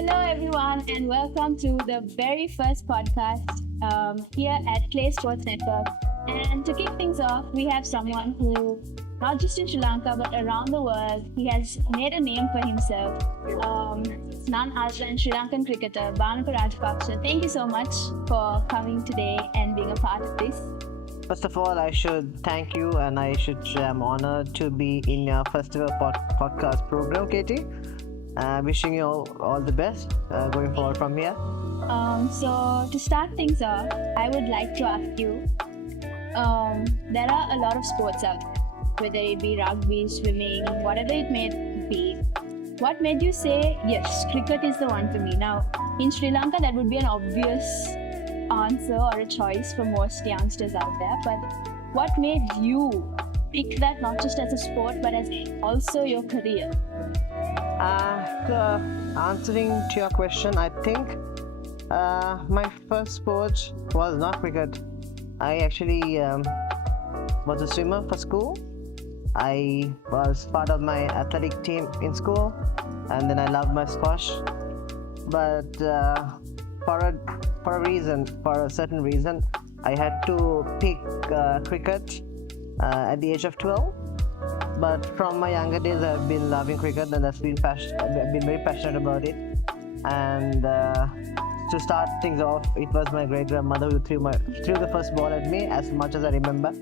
Hello, everyone, and welcome to the very first podcast here at Play Sports Network. And to kick things off, we have someone who, not just in Sri Lanka but around the world, he has made a name for himself. It's none other than Sri Lankan cricketer Bhanuka Rajapaksa. Thank you so much for coming today and being a part of this. First of all, I should thank you and I should say I'm honored to be in your first ever podcast program, Katie. Wishing you all the best going forward from here. So, to start things off, I would like to ask you there are a lot of sports out there, whether it be rugby, swimming, whatever it may be. What made you say, yes, cricket is the one for me? Now, in Sri Lanka, that would be an obvious answer or a choice for most youngsters out there, but what made you pick that not just as a sport but as also your career? Answering to your question, I think my first sport was not cricket. I actually was a swimmer for school. I was part of my athletic team in school, and then I loved my squash. But for a certain reason, I had to pick cricket at the age of 12. But from my younger days, I've been loving cricket, and I've been very passionate about it. And to start things off, it was my great grandmother who threw the first ball at me, as much as I remember.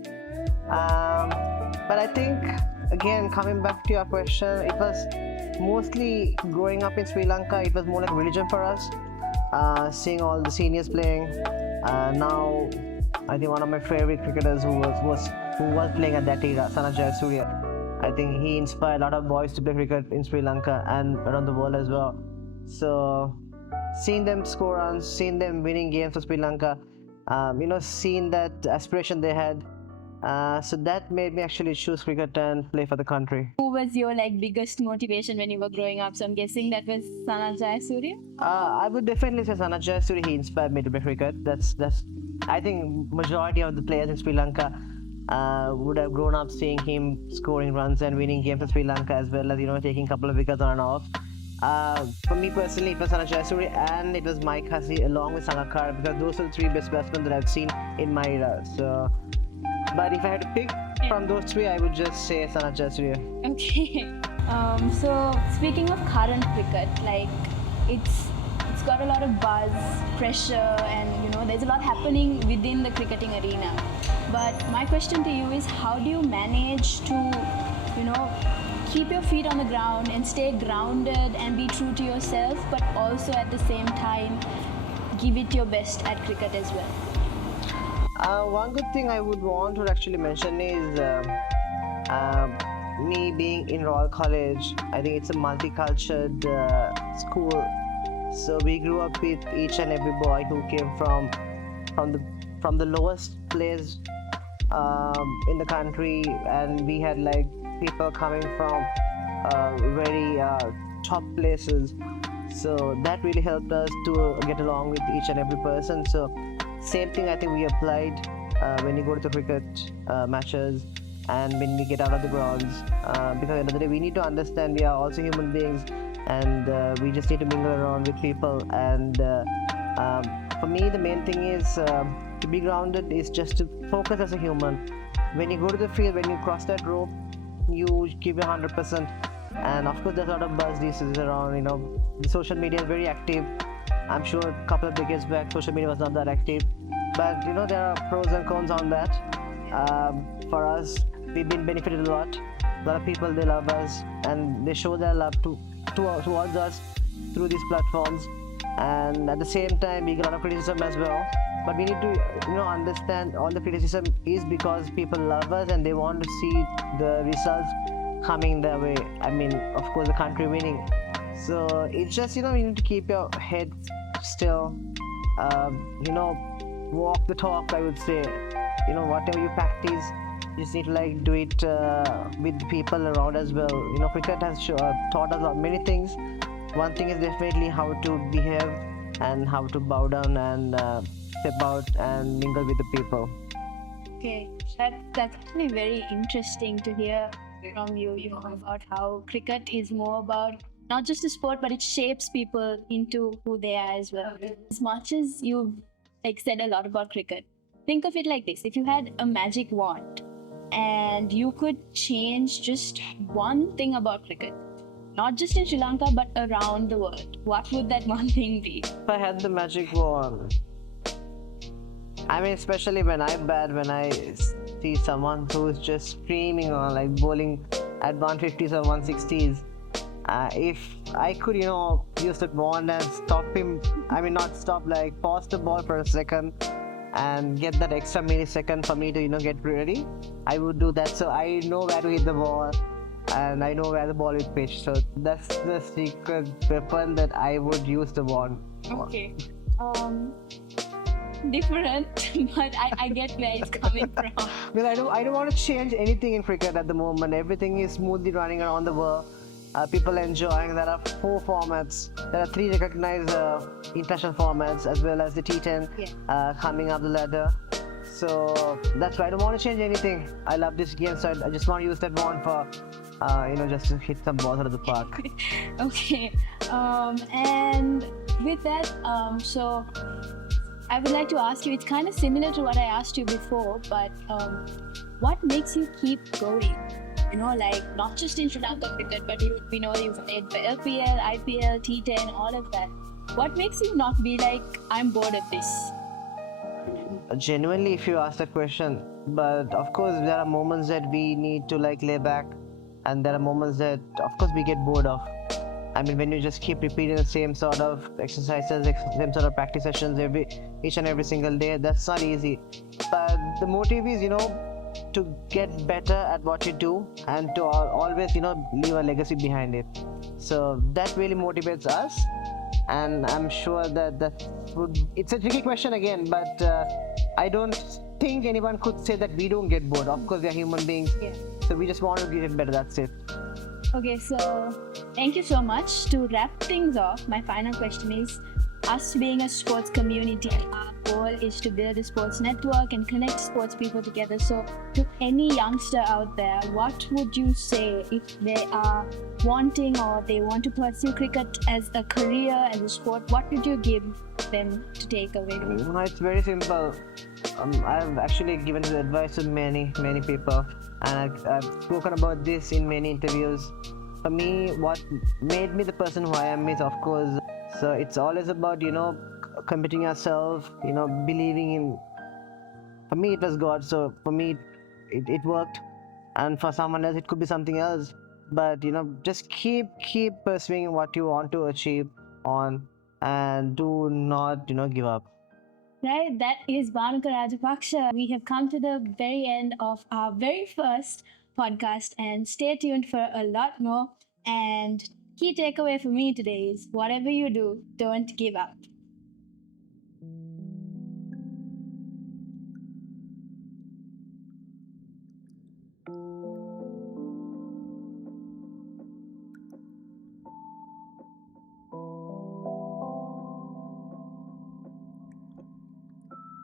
But I think, again, coming back to your question, it was mostly growing up in Sri Lanka. It was more like religion for us. Seeing all the seniors playing. Now, I think one of my favorite cricketers who was playing at that era, Sanjay Surya. I think he inspired a lot of boys to play cricket in Sri Lanka and around the world as well. So, seeing them score runs, seeing them winning games for Sri Lanka, seeing that aspiration they had, so that made me actually choose cricket and play for the country. Who was your biggest motivation when you were growing up? So I'm guessing that was Sanjay Surya. I would definitely say Sanjay Surya. He inspired me to play cricket. That's. I think majority of the players in Sri Lanka would have grown up seeing him scoring runs and winning games for Sri Lanka, as well as taking a couple of wickets on and off. For me personally, it was Sanjay Surya and it was Mike Hussey along with Sangakkara, because those are the three best batsmen that I've seen in my era. So, but if I had to pick from those three, I would just say Sanjay Surya. Okay. So speaking of current cricket, it's got a lot of buzz, pressure, and there's a lot happening within the cricketing arena. But my question to you is, how do you manage to keep your feet on the ground and stay grounded and be true to yourself, but also at the same time give it your best at cricket as well? One good thing I would want to actually mention is me being in Royal College. I think it's a multicultural school. So we grew up with each and every boy who came from the lowest place in the country, and we had people coming from very top places. So that really helped us to get along with each and every person. So same thing I think we applied when you go to the cricket matches and when we get out of the grounds, because at the end of the day we need to understand we are also human beings, and we just need to mingle around with people. And for me the main thing is to be grounded is just to focus as a human. When you go to the field, when you cross that rope, you give your 100%. And of course there's a lot of buzz these days around. The social media is very active. I'm sure a couple of decades back social media was not that active, but there are pros and cons on that. For us, we've been benefited a lot. A lot of people, they love us and they show their love towards us through these platforms, and at the same time we get a lot of criticism as well. But we need to understand all the criticism is because people love us and they want to see the results coming their way. I mean, of course, the country winning. So it's just you need to keep your head still. Walk the talk, I would say. Whatever you practice, you just need to do it with the people around as well. Cricket has taught us many things. One thing is definitely how to behave and how to bow down and step out and mingle with the people. Okay, that's actually very interesting to hear from you, about how cricket is more about not just a sport, but it shapes people into who they are as well. As much as you've like said a lot about cricket, think of it like this: if you had a magic wand and you could change just one thing about cricket, not just in Sri Lanka but around the world, what would that one thing be? If I had the magic wand, I mean, especially when I bat, when I see someone who's just screaming or like bowling at 150s or 160s, if I could, use that wand and stop him, I mean, not stop, like pause the ball for a second and get that extra millisecond for me to, get ready, I would do that. So I know where to hit the ball and I know where the ball is pitched. So that's the secret weapon that I would use the wand. Okay. Different, but I get where it's coming from. Because I don't want to change anything in cricket at the moment. Everything is smoothly running around the world. People enjoying. There are 4 formats. There are 3 recognized international formats as well as the T10 coming up the ladder. So that's why I don't want to change anything. I love this game, so I just want to use that wand for, just to hit some balls out of the park. Okay. And with that, so I would like to ask you, it's kind of similar to what I asked you before, but what makes you keep going? Like not just in Sri Lanka cricket, but we know you've played for LPL, IPL, T10, all of that. What makes you not be like, I'm bored of this? Genuinely, if you ask that question, but of course there are moments that we need to like lay back, and there are moments that of course we get bored of. I mean, when you just keep repeating the same sort of exercises, same sort of practice sessions each and every single day, that's not easy. But the motive is, to get better at what you do and to always, leave a legacy behind it. So that really motivates us, and I'm sure it's a tricky question again, but I don't think anyone could say that we don't get bored. Of course, we are human beings, so we just want to get better. That's it. Okay, so thank you so much. To wrap things off, my final question is, us being a sports community, our goal is to build a sports network and connect sports people together. So to any youngster out there, what would you say if they are wanting or they want to pursue cricket as a career, as a sport? What would you give them to take away? It's very simple. I've actually given this advice to many people, and I've spoken about this in many interviews. For me, what made me the person who I am is, of course, so it's always about, committing yourself, believing in. For me, it was God, so for me, it worked, and for someone else, it could be something else. But just keep pursuing what you want to achieve on, and do not, give up. Right, that is Bhanuka Rajapaksa. We have come to the very end of our very first podcast, and stay tuned for a lot more. And key takeaway for me today is, whatever you do, don't give up.